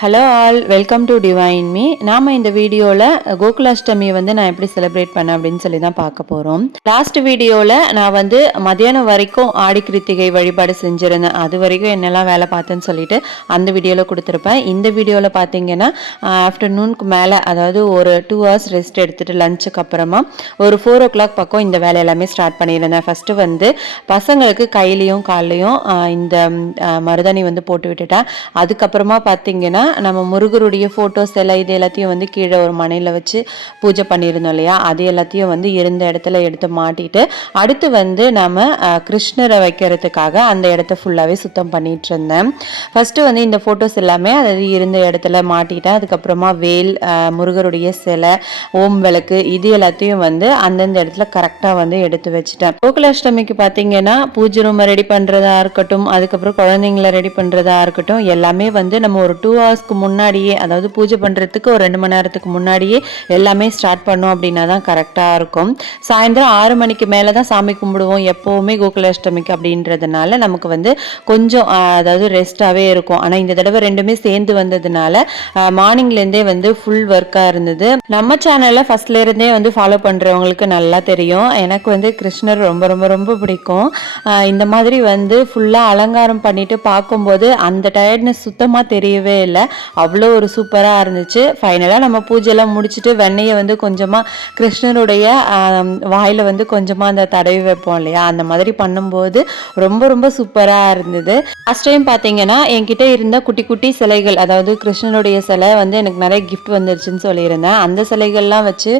Hello all welcome to divine me நாம் இந்த வீடியோவில் கோகுலாஷ்டமி வந்து நான் எப்படி செலிப்ரேட் பண்ணேன் அப்படின்னு சொல்லி தான் பார்க்க போகிறோம் லாஸ்ட் வீடியோவில் நான் வந்து மதியானம் வரைக்கும் ஆடி கிருத்திகை வழிபாடு செஞ்சுருந்தேன். அது வரைக்கும் என்னெல்லாம் வேலை பார்த்தேன்னு சொல்லிட்டு அந்த வீடியோவில் கொடுத்துருப்பேன். இந்த வீடியோவில் பார்த்தீங்கன்னா ஆஃப்டர்நூனுக்கு மேலே அதாவது ஒரு டூ ஹவர்ஸ் ரெஸ்ட் எடுத்துகிட்டு லஞ்சுக்கு அப்புறமா ஒரு ஃபோர் ஓ கிளாக் பக்கம் இந்த வேலை எல்லாமே ஸ்டார்ட் பண்ணியிருந்தேன். ஃபஸ்ட்டு வந்து பசங்களுக்கு கையிலையும் கால்லையும் இந்த மருதாணி வந்து போட்டு விட்டுட்டேன். அதுக்கப்புறமா பார்த்தீங்கன்னா நம்ம முருகருடைய ஃபோட்டோஸ் எல்லாம் இது எல்லாத்தையும் வந்து கீழே ஒரு மனையில் வச்சு பூஜை பண்ணியிருந்தோம் இல்லையா? அது எல்லாத்தையும் வந்து இருந்த இடத்துல எடுத்து மாட்டிட்டு அடுத்து வந்து நம்ம கிருஷ்ணரை வைக்கிறதுக்காக அந்த இடத்த ஃபுல்லாகவே சுத்தம் பண்ணிட்டு இருந்தேன். ஃபஸ்ட்டு வந்து இந்த ஃபோட்டோஸ் எல்லாமே அதாவது இருந்த இடத்துல மாட்டிட்டேன். அதுக்கப்புறமா வேல் முருகருடைய சிலை ஓம் விளக்கு இது எல்லாத்தையும் வந்து அந்தந்த இடத்துல கரெக்டாக வந்து எடுத்து வச்சுட்டேன். கோகுலாஷ்டமிக்கு பார்த்தீங்கன்னா பூஜை ரூமை ரெடி பண்ணுறதா இருக்கட்டும் அதுக்கப்புறம் குழந்தைங்கள ரெடி பண்ணுறதா இருக்கட்டும் எல்லாமே வந்து நம்ம ஒரு டூ ஹவர்ஸ் ஹவர்ஸ்க்கு முன்னாடியே அதாவது பூஜை பண்ணுறதுக்கு ஒரு ரெண்டு மணி நேரத்துக்கு முன்னாடியே எல்லாமே ஸ்டார்ட் பண்ணோம் அப்படின்னா தான் கரெக்டாக இருக்கும். சாயந்தரம் ஆறு மணிக்கு மேலே தான் சாமி கும்பிடுவோம் எப்போவுமே கோகுலாஷ்டமிக்கு அப்படின்றதுனால நமக்கு வந்து கொஞ்சம் அதாவது ரெஸ்ட்டாகவே இருக்கும். ஆனால் இந்த தடவை ரெண்டுமே சேர்ந்து வந்ததுனால மார்னிங்லேருந்தே வந்து ஃபுல் ஒர்க்காக இருந்தது. நம்ம சேனலில் ஃபஸ்ட்லேருந்தே வந்து ஃபாலோ பண்ணுறவங்களுக்கு நல்லா தெரியும். எனக்கு வந்து கிருஷ்ணர் ரொம்ப ரொம்ப ரொம்ப பிடிக்கும். இந்த மாதிரி வந்து ஃபுல்லாக அலங்காரம் பண்ணிட்டு பார்க்கும்போது அந்த டயர்ட்னஸ் சுத்தமாக தெரியவே இல்லை. அவ்வளோ ஒரு சூப்பராக இருந்துச்சு. ஃபைனலாக நம்ம பூஜையெல்லாம் முடிச்சுட்டு வெண்ணெயை வந்து கொஞ்சமாக கிருஷ்ணருடைய வாயில் வந்து கொஞ்சமாக அந்த தடவி வைப்போம் இல்லையா? அந்த மாதிரி பண்ணும்போது ரொம்ப ரொம்ப சூப்பராக இருந்தது. ஃபஸ்ட் டைம் பார்த்தீங்கன்னா என்கிட்ட இருந்த குட்டி குட்டி சிலைகள் அதாவது கிருஷ்ணனுடைய சிலை வந்து எனக்கு நிறைய கிஃப்ட் வந்துருச்சுன்னு சொல்லியிருந்தேன். அந்த சிலைகள்லாம் வச்சு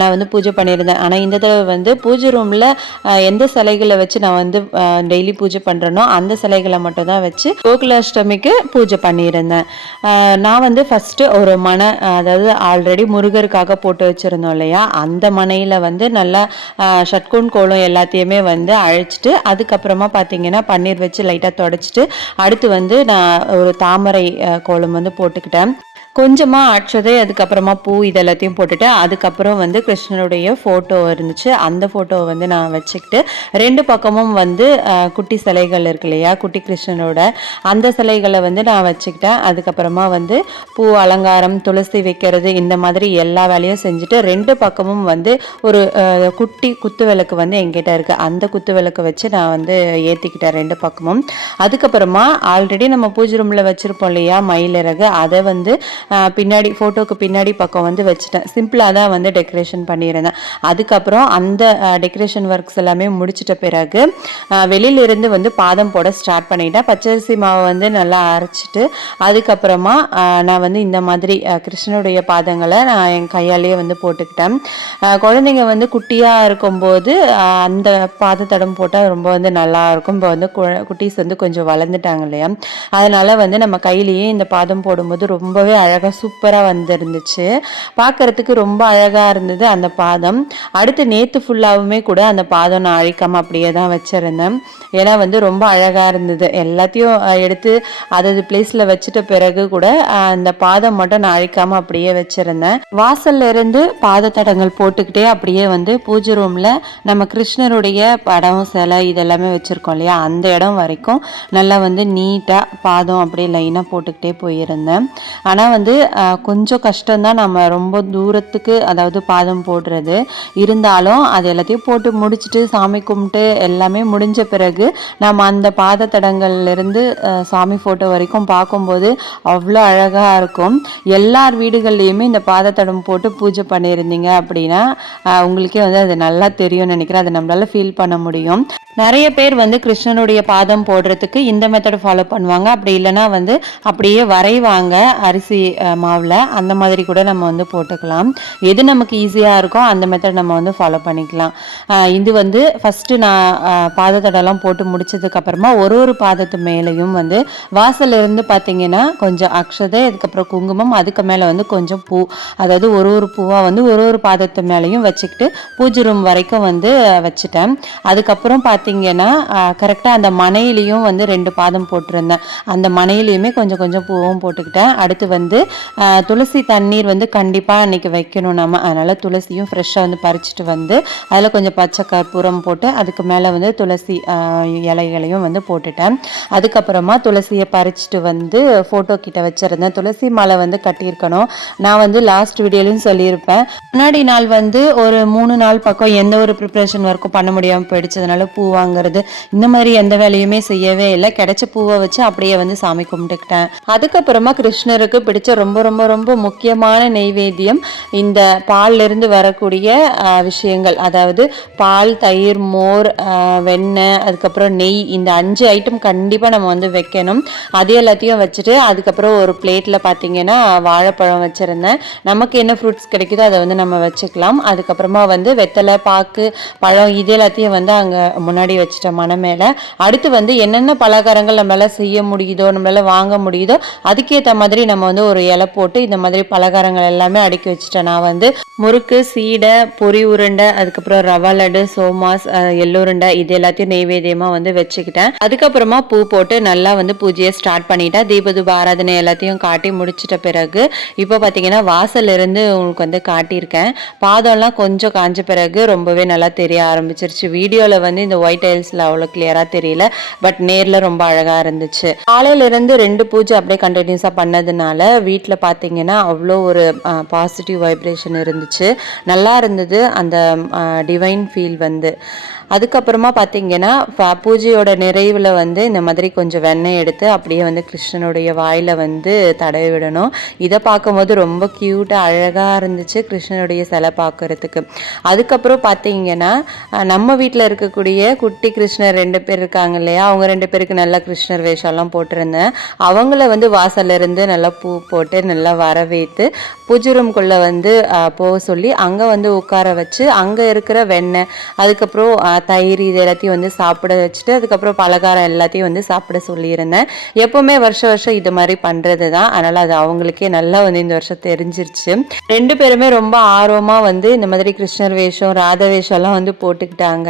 நான் வந்து பூஜை பண்ணியிருந்தேன். ஆனால் இந்த தடவை வந்து பூஜை ரூமில் எந்த சிலைகளை வச்சு நான் வந்து டெய்லி பூஜை பண்ணுறேனோ அந்த சிலைகளை மட்டும் தான் வச்சு கோகுலாஷ்டமிக்கு பூஜை பண்ணியிருந்தேன். நான் வந்து ஃபஸ்ட்டு ஒரு மனை அதாவது ஆல்ரெடி முருகருக்காக போட்டு வச்சுருந்தோம் இல்லையா? அந்த மனையில் வந்து நல்லா ஷட்கூன் ஷட்கோன் கோலம் எல்லாத்தையுமே வந்து அழைச்சிட்டு அதுக்கப்புறமா பார்த்தீங்கன்னா பன்னீர் வச்சு லைட்டாக தொடச்சிட்டு அடுத்து வந்து நான் ஒரு தாமரை கோலம் வந்து போட்டுக்கிட்டேன். கொஞ்சமாக அட்சதை அதுக்கப்புறமா பூ இதெல்லாத்தையும் போட்டுட்டு அதுக்கப்புறம் வந்து கிருஷ்ணனுடைய ஃபோட்டோ இருந்துச்சு. அந்த ஃபோட்டோவை வந்து நான் வச்சுக்கிட்டு ரெண்டு பக்கமும் வந்து குட்டி சிலைகள் இருக்கு இல்லையா? குட்டி கிருஷ்ணனோட அந்த சிலைகளை வந்து நான் வச்சுக்கிட்டேன். அதுக்கப்புறமா வந்து பூ அலங்காரம் துளசி வைக்கிறது இந்த மாதிரி எல்லா வேலையும் செஞ்சுட்டு ரெண்டு பக்கமும் வந்து ஒரு குட்டி குத்து விளக்கு வந்து எங்கிட்ட இருக்குது அந்த குத்து விளக்கு வச்சு நான் வந்து ஏற்றிக்கிட்டேன் ரெண்டு பக்கமும். அதுக்கப்புறமா ஆல்ரெடி நம்ம பூஜை ரூமில் வச்சுருப்போம் இல்லையா? மயிலிறகு. அதை வந்து பின்னாடி ஃபோட்டோக்கு பின்னாடி பக்கம் வந்து வச்சுட்டேன். சிம்பிளாக தான் வந்து டெக்கரேஷன் பண்ணியிருந்தேன். அதுக்கப்புறம் அந்த டெக்கரேஷன் ஒர்க்ஸ் எல்லாமே முடிச்சிட்ட பிறகு வெளியிலிருந்து வெளியில இருந்து வந்து பாதம் போட ஸ்டார்ட் பண்ணிட்டேன். பச்சரிசி மாவை வந்து நல்லா அரைச்சிட்டு அதுக்கப்புறமா நான் வந்து இந்த மாதிரி கிருஷ்ணனுடைய பாதங்களை நான் என் கையாலேயே வந்து போட்டுக்கிட்டேன். குழந்தைங்க வந்து குட்டியாக இருக்கும்போது அந்த பாதத்தடம் போட்டால் ரொம்ப வந்து நல்லா இருக்கும். இப்போ வந்து குட்டீஸ் வந்து கொஞ்சம் வளர்ந்துட்டாங்க இல்லையா? அதனால் வந்து நம்ம கையிலேயே இந்த பாதம் போடும்போது ரொம்பவே அழகாக சூப்பராக வந்துருந்துச்சு. பார்க்குறதுக்கு ரொம்ப அழகாக இருந்தது அந்த பாதம். அடுத்து நேற்று ஃபுல்லாகவுமே கூட அந்த பாதம் நான் அழிக்காமல் அப்படியே தான் வச்சுருந்தேன். ஏன்னா வந்து ரொம்ப அழகாக இருந்தது. எல்லாத்தையும் எடுத்து அதது பிளேஸில் வச்சுட்ட பிறகு கூட அந்த பாதம் மட்டும் நான் அழிக்காமல் அப்படியே வச்சுருந்தேன். வாசல்ல இருந்து பாத தடங்கள் போட்டுக்கிட்டே அப்படியே வந்து பூஜை ரூமில் நம்ம கிருஷ்ணருடைய படம் சிலை இதெல்லாமே வச்சுருக்கோம் இல்லையா? அந்த இடம் வரைக்கும் நல்லா வந்து நீட்டாக பாதம் அப்படியே லைனாக போட்டுக்கிட்டே போயிருந்தேன். ஆனால் வந்து கொஞ்சம் கஷ்டம்தான் நம்ம ரொம்ப தூரத்துக்கு அதாவது பாதம் போடுறது. இருந்தாலும் அது எல்லாத்தையும் போட்டு முடிச்சுட்டு சாமி கும்பிட்டு எல்லாமே முடிஞ்ச பிறகு நம்ம அந்த பாத தடங்கள்லேருந்து சாமி ஃபோட்டோ வரைக்கும் பார்க்கும்போது அவ்வளோ அழகாக இருக்கும். எல்லார் வீடுகள்லையுமே இந்த பாதத்தடம் போட்டு பூஜை பண்ணியிருந்தீங்க அப்படின்னா உங்களுக்கே வந்து அது நல்லா தெரியும்னு நினைக்கிறேன். அதை நம்மளால் ஃபீல் பண்ண முடியும். நிறைய பேர் வந்து கிருஷ்ணனுடைய பாதம் போடுறதுக்கு இந்த மெத்தட் ஃபாலோ பண்ணுவாங்க. அப்படி இல்லைன்னா வந்து அப்படியே வரைவாங்க. அரிசி மாவில் அந்த மாதிரி கூட நம்ம வந்து போட்டுக்கலாம். எது நமக்கு ஈஸியாக இருக்கோ அந்த மெத்தட் நம்ம வந்து ஃபாலோ பண்ணிக்கலாம். இது வந்து ஃபஸ்ட்டு நான் பாதத்தடெல்லாம் போட்டு முடிச்சதுக்கப்புறமா ஒரு ஒரு பாதத்து மேலேயும் வந்து வாசல்ல இருந்து பார்த்தீங்கன்னா கொஞ்சம் அக்ஷதை அதுக்கப்புறம் குங்குமம் அதுக்கு மேலே வந்து கொஞ்சம் பூ அதாவது ஒரு ஒரு பூவாக வந்து ஒரு ஒரு பாதத்து மேலேயும் வச்சுக்கிட்டு பூஜை ரூம் வரைக்கும் வந்து வச்சுட்டேன். அதுக்கப்புறம் பார்த்தீங்கன்னா கரெக்டாக அந்த மனையிலையும் வந்து ரெண்டு பாதம் போட்டிருந்தேன். அந்த மனையிலையுமே கொஞ்சம் கொஞ்சம் பூவும் போட்டுக்கிட்டேன். அடுத்து வந்து வந்து துளசி தண்ணீர் வந்து கண்டிப்பாக அன்றைக்கி வைக்கணும் நம்ம அதனால் துளசியும் ஃப்ரெஷ்ஷாக வந்து பறிச்சுட்டு வந்து அதில் கொஞ்சம் பச்சை கற்பூரம் போட்டு அதுக்கு மேலே வந்து துளசி இலைகளையும் வந்து போட்டுட்டேன். அதுக்கப்புறமா துளசியை பறிச்சுட்டு வந்து ஃபோட்டோ கிட்ட வச்சுருந்தேன். துளசி மாலை வந்து கட்டியிருக்கணும். நான் வந்து லாஸ்ட் வீடியோலையும் சொல்லியிருப்பேன். முன்னாடி நாள் வந்து ஒரு மூணு நாள் பக்கம் எந்த ஒரு ப்ரிப்ரேஷன் ஒர்க்கும் பண்ண முடியாமல் போயிடுச்சதுனால பூ வாங்குறது இந்த மாதிரி எந்த வேலையுமே செய்யவே இல்லை. கிடைச்ச பூவை வச்சு அப்படியே வந்து சாமி கும்பிட்டுக்கிட்டேன். அதுக்கப்புறமா கிருஷ்ணருக்கு பிடிச்ச ரொம்ப ரொம்ப ரொம்ப முக்கியமான நெய்வேத்தியம் இந்த பால்லிருந்து வரக்கூடிய விஷயங்கள். அதாவது பால் தயிர் மோர் வெண்ணெய் அதுக்கப்புறம் நெய் இந்த அஞ்சு ஐட்டம் கண்டிப்பாக நம்ம வந்து வைக்கணும். அது எல்லாத்தையும் வச்சுட்டு அதுக்கப்புறம் ஒரு பிளேட்டில் பார்த்தீங்கன்னா வாழைப்பழம் வச்சுருந்தேன். நமக்கு என்ன ஃப்ரூட்ஸ் கிடைக்குதோ அதை வந்து நம்ம வச்சுக்கலாம். அதுக்கப்புறமா வந்து வெத்தலை பாக்கு பழம் இது எல்லாத்தையும் வந்து அங்கே முன்னாடி வச்சுட்டோம் மன மேலே. அடுத்து வந்து என்னென்ன பலகாரங்கள் நம்மளால் செய்ய முடியுதோ நம்மளால் வாங்க முடியுதோ அதுக்கேற்ற மாதிரி நம்ம வந்து ஒரு இலை போட்டு இந்த மாதிரி பலகாரங்கள் எல்லாமே அடுக்கி வச்சுட்டேன். நான் வந்து முறுக்கு சீடை பொரி உருண்டை அதுக்கப்புறம் ரவா லட்டு சோமாஸ் எள்ளுருண்டை இது எல்லாத்தையும் நெய்வேதியமாக வந்து வச்சுக்கிட்டேன். அதுக்கப்புறமா பூ போட்டு நல்லா வந்து பூஜையை ஸ்டார்ட் பண்ணிட்டேன். தீபதூப ஆராதனை எல்லாத்தையும் காட்டி முடிச்சிட்ட பிறகு இப்போ பார்த்தீங்கன்னா வாசல்ல இருந்து உங்களுக்கு வந்து காட்டியிருக்கேன். பாதம்லாம் கொஞ்சம் காஞ்ச பிறகு ரொம்பவே நல்லா தெரிய ஆரம்பிச்சிருச்சு. வீடியோவில் வந்து இந்த ஒயிட் டைல்ஸில் அவ்வளோ கிளியராக தெரியல பட் நேரில் ரொம்ப அழகாக இருந்துச்சு. காலையில இருந்து ரெண்டு பூஜை அப்படியே கண்டினியூஸாக பண்ணதுனால வீட்டில் பார்த்தீங்கன்னா அவ்வளோ ஒரு பாசிட்டிவ் வைப்ரேஷன் இருந்துச்சு. நல்லா இருந்தது அந்த டிவைன் ஃபீல் வந்து. அதுக்கப்புறமா பார்த்தீங்கன்னா பூஜையோட நிறைவில் வந்து இந்த மாதிரி கொஞ்சம் வெண்ணெய் எடுத்து அப்படியே வந்து கிருஷ்ணனுடைய வாயில் வந்து தடவி விடணும். இதை பார்க்கும்போது ரொம்ப க்யூட்டாக அழகாக இருந்துச்சு கிருஷ்ணனுடைய சிலை பார்க்குறதுக்கு அதுக்கப்புறம் பார்த்தீங்கன்னா நம்ம வீட்டில் இருக்கக்கூடிய குட்டி கிருஷ்ணர் ரெண்டு பேர் இருக்காங்க இல்லையா? அவங்க ரெண்டு பேருக்கு நல்லா கிருஷ்ணர் வேஷம்லாம் போட்டிருந்தேன். அவங்கள வந்து வாசல்ல இருந்து நல்லா பூ போட்டு நல்லா வரவேற்று பூஜை ரூம்குள்ளே வந்து போக சொல்லி அங்கே வந்து உட்கார வச்சு அங்கே இருக்கிற வெண்ணெய் அதுக்கப்புறம் தயிர் இது எல்லாத்தையும் வந்து சாப்பிட வச்சுட்டு அதுக்கப்புறம் பலகாரம் எல்லாத்தையும் வந்து சாப்பிட சொல்லியிருந்தேன். எப்போவுமே வருஷம் வருஷம் இது மாதிரி பண்ணுறது தான் அதனால் அது அவங்களுக்கே நல்லா வந்து இந்த வருஷம் தெரிஞ்சிருச்சு. ரெண்டு பேருமே ரொம்ப ஆர்வமாக வந்து இந்த மாதிரி கிருஷ்ணர் வேஷம் ராத வேஷம்லாம் வந்து போட்டுக்கிட்டாங்க.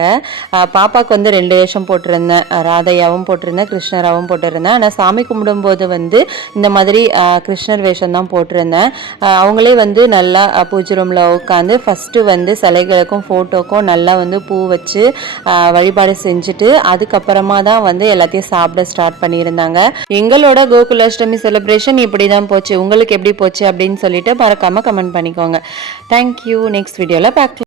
பாப்பாக்கு வந்து ரெண்டு வேஷம் போட்டிருந்தேன். ராதையாவும் போட்டிருந்தேன் கிருஷ்ணராவும் போட்டிருந்தேன். ஆனால் சாமி கும்பிடும்போது வந்து இந்த மாதிரி கிருஷ்ண கிருஷ்ணர் வேஷம் தான் போட்டிருந்தேன். அவங்களே வந்து நல்லா பூஜை ரூமில் உட்காந்து ஃபஸ்ட்டு வந்து சிலைகளுக்கும் ஃபோட்டோக்கும் நல்லா வந்து பூ வச்சு வழிபாடு செஞ்சுட்டு அதுக்கப்புறமா தான் வந்து எல்லாத்தையும் சாப்பிட ஸ்டார்ட் பண்ணியிருந்தாங்க. எங்களோட கோகுலாஷ்டமி செலிப்ரேஷன் இப்படி தான் போச்சு. உங்களுக்கு எப்படி போச்சு அப்படின்னு சொல்லிட்டு மறக்காமல் கமெண்ட் பண்ணிக்கோங்க. தேங்க்யூ நெக்ஸ்ட் வீடியோவில் பார்க்கலாம்.